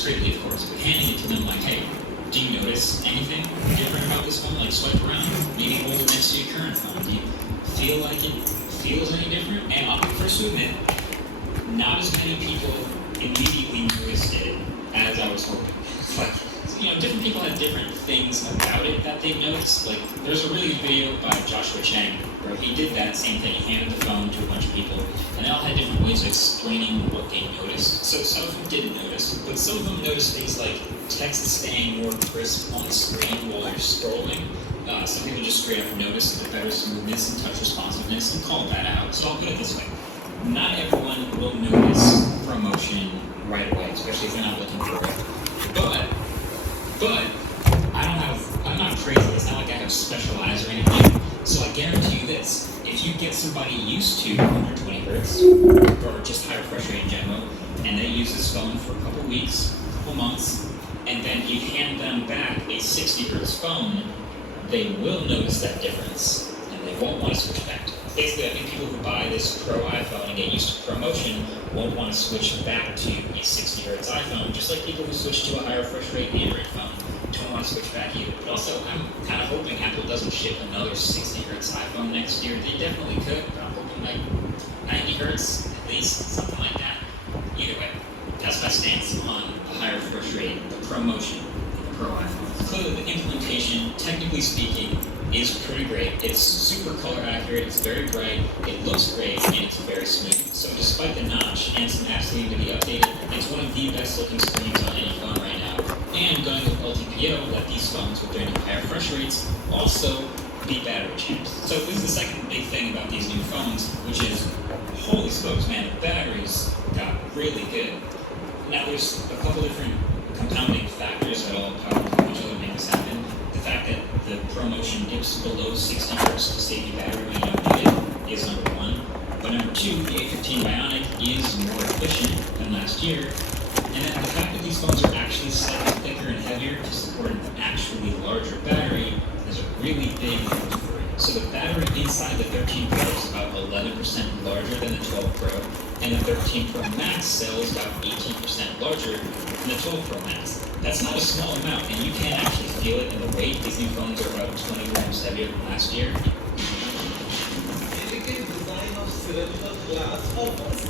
discreetly, of course, but handing it to them like, hey, do you notice anything different about this phone? Like, swipe around, maybe hold it next to your current phone. Do you feel like it feels any different? And I'll be first to admit, not as many people immediately noticed it as I was hoping. Like, different people had different things about it that they noticed. Like, there's a really good video by Joshua Chang where he did that same thing. He handed the phone to a bunch of people, and they all had different ways of explaining what they noticed. So some of them didn't notice, but some of them noticed things like text staying more crisp on the screen while you're scrolling. Some people just straight up noticed the better smoothness and touch responsiveness and called that out. So I'll put it this way. Not everyone will notice promotion right away, especially if they're not looking for it. But I'm not crazy. It's not like I have special eyes or anything. So I guarantee you this: if you get somebody used to 120 hertz or just higher refresh rate in general, and they use this phone for a couple weeks, a couple months, and then you hand them back a 60 hertz phone, they will notice that difference, and they won't want to switch back to it. Basically, I think people who buy this Pro iPhone and get used to promotion won't want to switch back to a 60 hertz iPhone, just like people who switch to a higher refresh rate Android phone don't want to switch back either. But also, I'm kind of hoping Apple doesn't ship another 60 hertz iPhone next year. They definitely could, but I'm hoping like 90 hertz, at least, something like that. Either way, that's my stance on the higher refresh rate, the promotion, the Pro iPhone. Clearly, the implementation, technically speaking, is pretty great. It's super color accurate, it's very bright, it looks great, and it's very smooth. So despite the notch and some apps needing to be updated, it's one of the best looking screens on any phone right now. And going with LTPO, let these phones with their new higher refresh rates also beat battery champs. So this is the second big thing about these new phones, which is, holy smokes, man, the batteries got really good. Now there's a couple different compounding factors that all power each other make this happen. The fact that the ProMotion dips below 60 hertz to save you battery when you don't need it is number one. But number two, the A15 Bionic is more efficient than last year. And then the fact that these phones are actually slightly thicker and heavier to support an actually larger battery is a really big difference for it. So the battery inside the 13 Pro is about 11% larger than the 12 Pro, and the 13 Pro Max cell is about 18% larger than the 12 Pro Max. That's not a small amount, and you can actually feel it in the weight. These new phones are about 20 grams heavier than last year. Delicate design of cylindrical glass offers